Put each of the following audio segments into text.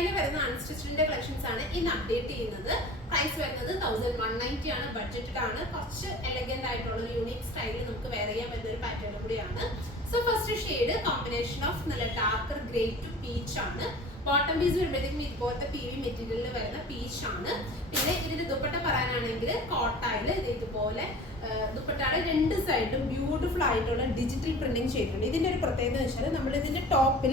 ദുബായിൽ വരുന്ന അൺസ്റ്റിച്ചിന്റെ കളക്ഷൻസ് ആണ് ഇന്ന് അപ്ഡേറ്റ് ചെയ്യുന്നത്. പ്രൈസ് വരുന്നത് 1190 ആണ്. ബഡ്ജറ്റഡ് ആണ്. കുറച്ച് എലഗന്റ് ആയിട്ടുള്ള ഒരു യൂണിക് സ്റ്റൈലിൽ നമുക്ക് വെയർ ചെയ്യാൻ പറ്റുന്ന ഒരു പാറ്റേൺ കൂടിയാണ്. So first shade combination of നല്ല ഡാർക്കർ ഗ്രേ ടു പീച്ച് ആണ്. ബോട്ടം പീസ് വരുമ്പോഴത്തേക്കും ഇതുപോലത്തെ PV മെറ്റീരിയലിൽ വരുന്ന പീച്ച് ആണ്. പിന്നെ ഇതിന്റെ ദുപ്പട്ട പറയാനാണെങ്കിൽ കോട്ടായിൽ ഇതുപോലെ ദുപ്പട്ടയുടെ രണ്ട് സൈഡും ബ്യൂട്ടിഫുൾ ആയിട്ടുള്ള ഡിജിറ്റൽ പ്രിന്റിങ് ചെയ്തിട്ടുണ്ട്. ഇതിന്റെ ഒരു പ്രത്യേകത എന്ന് വെച്ചാൽ നമ്മൾ ഇതിന്റെ ടോപ്പിൽ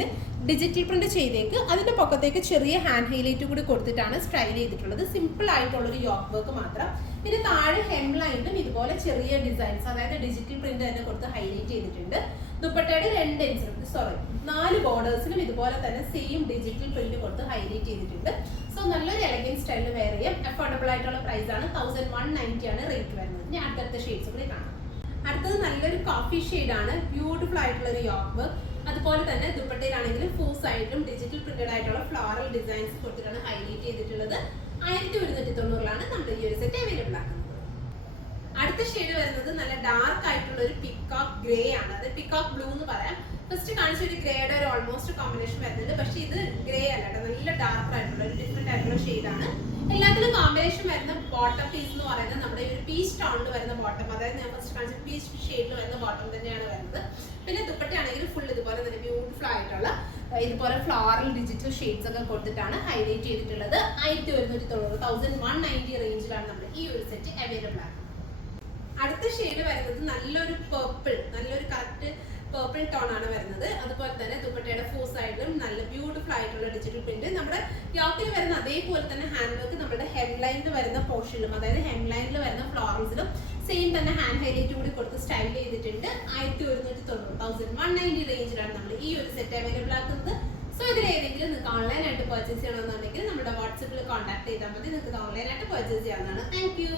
ഡിജിറ്റൽ പ്രിന്റ് ചെയ്തേക്ക് അതിന്റെ പൊക്കത്തേക്ക് ചെറിയ ഹാൻഡ് ഹൈലൈറ്റ് കൂടി കൊടുത്തിട്ടാണ് സ്റ്റൈൽ ചെയ്തിട്ടുള്ളത്. സിമ്പിൾ ആയിട്ടുള്ള ഒരു യോക്ക് വർക്ക് മാത്രം. ഇതിന് താഴെ ഹെം ലൈനിലും ഇതുപോലെ ചെറിയ ഡിസൈൻസ്, അതായത് ഡിജിറ്റൽ പ്രിന്റ് തന്നെ കൊടുത്ത് ഹൈലൈറ്റ് ചെയ്തിട്ടുണ്ട്. ദുപ്പട്ടയുടെ 4 ബോർഡേഴ്സിലും ഇതുപോലെ തന്നെ സെയിം ഡിജിറ്റൽ പ്രിന്റ് കൊടുത്ത് ഹൈലൈറ്റ് ചെയ്തിട്ടുണ്ട്. സോ നല്ലൊരു എലഗന്റ് സ്റ്റൈലിൽ വെയർ ചെയ്യാം. അഫോർഡബിൾ ആയിട്ടുള്ള പ്രൈസ് ആണ്. 1190 ആണ് റേറ്റ് വരുന്നത്. ഇനി അടുത്ത ഷെയ്ഡ്സ് കൂടി കാണാം. അടുത്തത് നല്ലൊരു കോഫി ഷെയ്ഡ് ആണ്. ബ്യൂട്ടിഫുൾ ആയിട്ടുള്ള ഒരു യോക്ക് വർക്ക്. അതുപോലെ തന്നെ ദുപ്പട്ടയിലാണെങ്കിലും ഫുൾ സൈഡിലും ഡിജിറ്റൽ പ്രിന്റഡ് ആയിട്ടുള്ള ഫ്ലോറൽ ഡിസൈൻസ് കൊടുത്തിട്ടാണ് ഹൈലൈറ്റ് ചെയ്തിട്ടുള്ളത്. 1190 നമ്മുടെ ഈ ഒരു സെറ്റ് അവൈലബിൾ ആക്കുന്നത്. അടുത്ത ഷെയ്ഡ് വരുന്നത് നല്ല ഡാർക്ക് ആയിട്ടുള്ള ഒരു പിക്കോക്ക് ഗ്രേ ആണ്. അത് പിക്കോക്ക് ബ്ലൂ എന്ന് പറയാം. ഫസ്റ്റ് കാണിച്ച ഒരു ഗ്രേയുടെ ഒരു ഓൾമോസ്റ്റ് കോമ്പിനേഷൻ വരുന്നുണ്ട്. പക്ഷേ ഇത് ഗ്രേ അല്ല കേട്ടോ, നല്ല ഡാർക്ക് ആയിട്ടുള്ള ഒരു ഡിഫറെന്റ് ആയിട്ടുള്ള ഷെയ്ഡാണ്. എല്ലാത്തിലും കോമ്പിനേഷൻ വരുന്ന ബോട്ടം പീസ് എന്ന് പറയുന്നത് നമ്മുടെ ഒരു പീച്ച് ടോണിൽ വരുന്ന ബോട്ടം, അതായത് ഞാൻ ഫസ്റ്റ് കാണിച്ച പീച്ച് ഷെയ്ഡിൽ വരുന്ന ബോട്ടം തന്നെയാണ് വരുന്നത്. പിന്നെ ദുപ്പട്ടയാണെങ്കിൽ ഫുൾ ഇതുപോലെ തന്നെ ബ്യൂട്ടിഫുൾ ആയിട്ടുള്ള ഇതുപോലെ ഫ്ലോറൽ ഡിജിറ്റൽ ഷെയ്ഡ്സ് ഒക്കെ കൊടുത്തിട്ടാണ് ഹൈലൈറ്റ് ചെയ്തിട്ടുള്ളത്. 1190 റേഞ്ചിലാണ് നമ്മുടെ ഈ ഒരു സെറ്റ് അവൈലബിൾ ആക്കുന്നത്. അടുത്ത ഷെയ്ഡ് വരുന്നത് നല്ലൊരു പേർപ്പിൾ, നല്ലൊരു കറക്റ്റ് പേർപ്പിൾ ടോൺ ആണ് വരുന്നത്. അതുപോലെ തന്നെ ദുപ്പട്ടയുടെ ഫോർ സൈഡിലും നല്ല ബ്യൂട്ടിഫുൾ ആയിട്ടുള്ള ഡിജിറ്റൽ പ്രിന്റ്. നമ്മുടെ യോക്കിൽ വരുന്ന അതേപോലെ തന്നെ ഹാൻഡ് വർക്ക് നമ്മുടെ ഹെം ലൈനിൽ വരുന്ന പോർഷനിലും, അതായത് ഹെം ലൈനിൽ വരുന്ന ഫ്ലോറൽസിലും സെയിം തന്നെ ഹാൻഡ് ഹൈലൈറ്റ് കൂടി കൊടുത്ത് സ്റ്റൈൽ ചെയ്തിട്ടുണ്ട്. 1190 റേഞ്ചിലാണ് നമ്മൾ ഈ ഒരു സെറ്റ് അവൈലബിൾ ആക്കുന്നത്. സോ ഇതിൽ ഏതെങ്കിലും നിങ്ങൾക്ക് ഓൺലൈനായിട്ട് പർച്ചേസ് ചെയ്യണമെന്നുണ്ടെങ്കിൽ നമ്മുടെ വാട്സപ്പിൽ കോൺടാക്ട് ചെയ്താൽ മതി. നിങ്ങൾക്ക് ഓൺലൈനായിട്ട് പർച്ചേസ് ചെയ്യാവുന്നതാണ്. Thank you.